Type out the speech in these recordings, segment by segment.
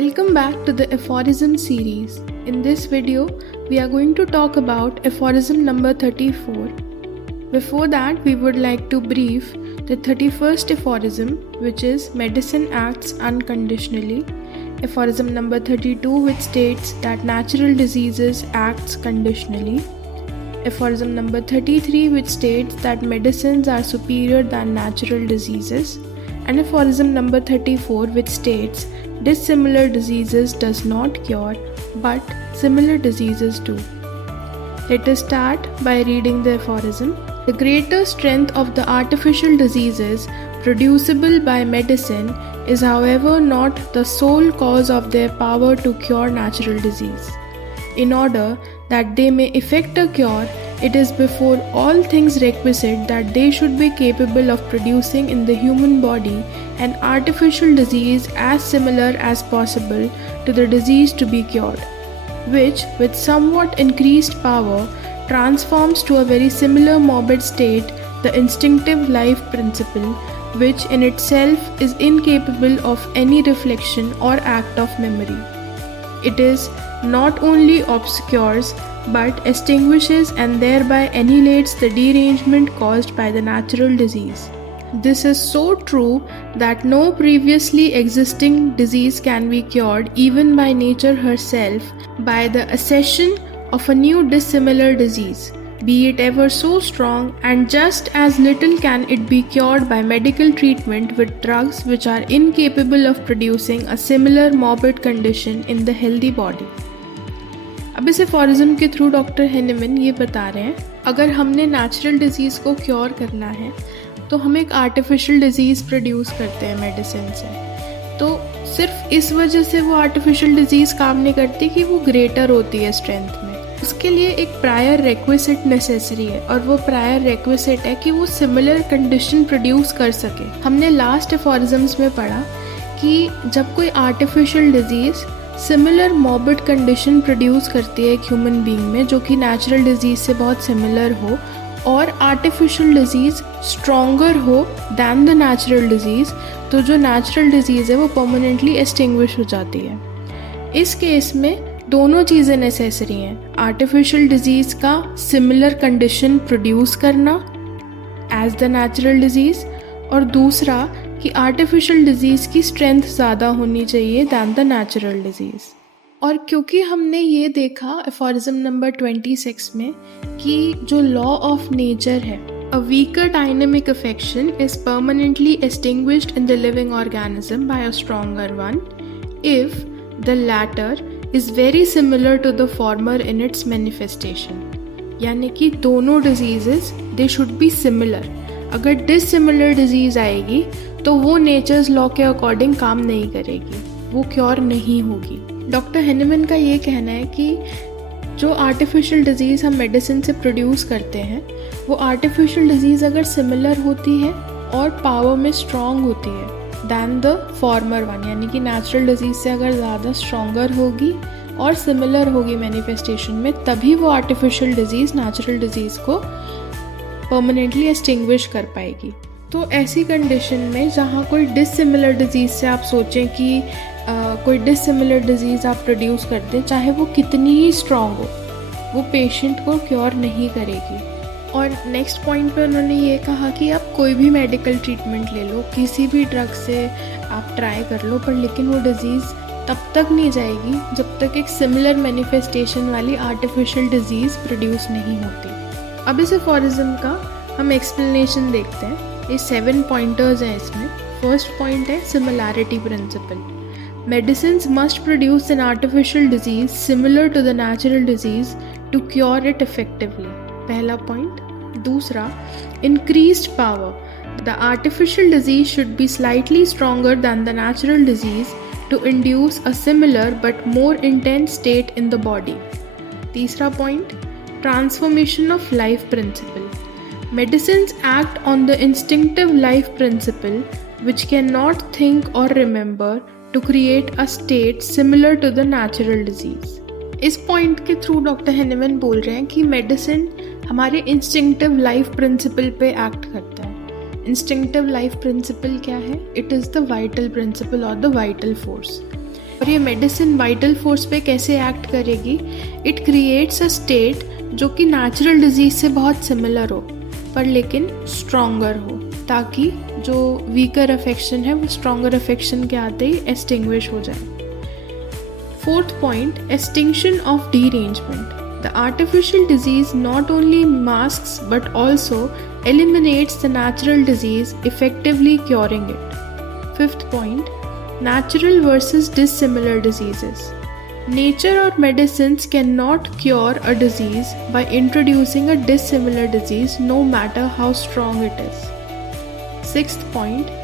Welcome back to the aphorism series. In this video, we are going to talk about aphorism number 34. Before that, we would like to brief the 31st aphorism, which is medicine acts unconditionally. Aphorism number 32, which states that natural diseases acts conditionally. Aphorism number 33, which states that medicines are superior than natural diseases. And aphorism number 34, which states dissimilar diseases does not cure, but similar diseases do. Let us start by reading the aphorism. The greater strength of the artificial diseases producible by medicine is, however, not the sole cause of their power to cure natural disease. In order that they may effect a cure, it is before all things requisite that they should be capable of producing in the human body an artificial disease as similar as possible to the disease to be cured, which, with somewhat increased power, transforms to a very similar morbid state the instinctive life principle, which in itself is incapable of any reflection or act of memory. It is not only obscures but extinguishes and thereby annihilates the derangement caused by the natural disease. This is so true that no previously existing disease can be cured even by nature herself by the accession of a new dissimilar disease, be it ever so strong, and just as little can it be cured by medical treatment with drugs which are incapable of producing a similar morbid condition in the healthy body. अब इस aphorism के through doctor Hahnemann ये बता रहे हैं, अगर हमने natural disease को क्योर करना है तो हम एक आर्टिफिशियल डिजीज़ प्रोड्यूस करते हैं मेडिसिन से। तो सिर्फ इस वजह से वो आर्टिफिशियल डिजीज़ काम नहीं करती कि वो ग्रेटर होती है स्ट्रेंथ में। उसके लिए एक प्रायर रिक्विजिट नेसेसरी है, और वो प्रायर रिक्विजिट है कि वो सिमिलर कंडीशन प्रोड्यूस कर सके। हमने लास्ट एफोरिज्म्स में पढ़ा कि जब कोई artificial disease similar morbid condition produce करती है एक ह्यूमन बीइंग में जो कि नेचुरल डिजीज़ से बहुत सिमिलर हो, और आर्टिफिशियल डिजीज़ स्ट्रॉन्गर हो दैन द नेचुरल डिजीज़, तो जो नेचुरल डिजीज़ है वो परमानेंटली एक्सटिंग्विश हो जाती है। इस केस में दोनों चीज़ें नेसेसरी हैं, आर्टिफिशियल डिजीज़ का सिमिलर कंडीशन प्रोड्यूस करना एज द नेचुरल डिजीज़, और दूसरा कि आर्टिफिशियल डिजीज़ की स्ट्रेंथ ज़्यादा होनी चाहिए दैन द नेचुरल डिजीज़। और क्योंकि हमने ये देखा एफोरिज्म नंबर 26 में कि जो लॉ ऑफ नेचर है, a weaker dynamic affection is permanently extinguished in the living organism by a stronger one if the latter is very similar to the former in its manifestation. यानी कि दोनों diseases they should be similar. अगर dissimilar disease आएगी तो वो natures law के according काम नहीं करेगी, वो क्योर नहीं होगी। डॉक्टर हेनेमन का ये कहना है कि जो आर्टिफिशियल डिजीज़ हम मेडिसिन से प्रोड्यूस करते हैं, वो आर्टिफिशियल डिजीज़ अगर सिमिलर होती है और पावर में स्ट्रॉन्ग होती है दैन द फॉर्मर वन, यानी कि नेचुरल डिजीज़ से अगर ज़्यादा स्ट्रॉन्गर होगी और सिमिलर होगी मैनिफेस्टेशन में, तभी वो आर्टिफिशियल डिजीज़ नेचुरल डिजीज़ को परमानेंटली एक्सटिंग्विश कर पाएगी। तो ऐसी कंडीशन में जहाँ कोई डिसिमिलर डिजीज़ से आप सोचें कि कोई डिसिमिलर डिजीज़ आप प्रोड्यूस करते हैं, चाहे वो कितनी ही स्ट्रॉन्ग हो, वो पेशेंट को क्योर नहीं करेगी। और नेक्स्ट पॉइंट पे उन्होंने ये कहा कि आप कोई भी मेडिकल ट्रीटमेंट ले लो, किसी भी ड्रग से आप ट्राई कर लो, पर लेकिन वो डिज़ीज़ तब तक नहीं जाएगी जब तक एक सिमिलर मैनिफेस्टेशन वाली आर्टिफिशियल डिजीज़ प्रोड्यूस नहीं होती। अब इस एफोरिज्म का हम एक्सप्लेनेशन देखते हैं। ये 7 पॉइंटर्स हैं इसमें। फर्स्ट पॉइंट है similarity principle. Medicines must produce an artificial disease similar to the natural disease to cure it effectively. पहला पॉइंट। दूसरा, increased power. The artificial disease should be slightly stronger than the natural disease to induce a similar but more intense state in the body. तीसरा point, transformation of life principle. Medicines act on the instinctive life principle which cannot think or remember to create a state similar to the natural disease. इस point के through doctor Hahnemann बोल रहे हैं कि medicine हमारे instinctive life principle पे act करता है। इंस्टिंक्टिव लाइफ प्रिंसिपल क्या है? It is the vital principle और द वाइटल फोर्स। और ये मेडिसिन वाइटल फोर्स पे कैसे एक्ट करेगी? इट क्रिएट्स अ स्टेट जो कि नेचुरल डिजीज से बहुत सिमिलर हो पर लेकिन स्ट्रॉन्गर हो, ताकि जो वीकर अफेक्शन है वो स्ट्रॉन्गर अफेक्शन के आते ही एक्सटिंग्विश हो जाए। Fourth point, extinction of derangement. The artificial disease not only masks but also eliminates the natural disease, effectively curing it. Fifth point, natural versus dissimilar diseases. Nature or medicines cannot cure a disease by introducing a dissimilar disease, no matter how strong it is. Sixth point,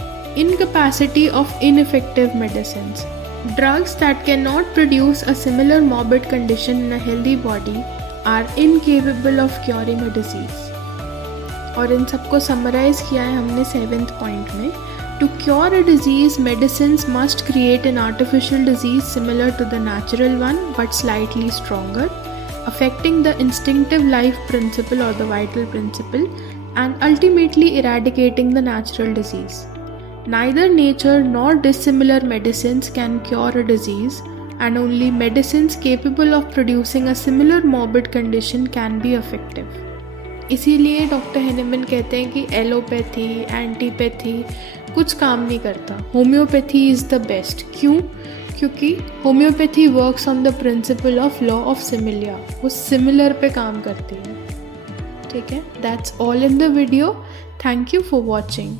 incapacity of ineffective medicines. Drugs that cannot produce a similar morbid condition in a healthy body are incapable of curing a disease. और इन सबको summarise किया है हमने 7th point में। To cure a disease, medicines must create an artificial disease similar to the natural one but slightly stronger, affecting the instinctive life principle or the vital principle and ultimately eradicating the natural disease. Neither nature nor dissimilar medicines can cure a disease, and only medicines capable of producing a similar morbid condition can be effective. इसीलिए doctor Hahnemann कहते हैं कि allopathy, antipathy कुछ काम नहीं करता, homeopathy is the best. क्यों? क्योंकि homeopathy works on the principle of law of similia, वो सिमिलर पे काम करती है। ठीक है, that's all in the video. Thank you for watching.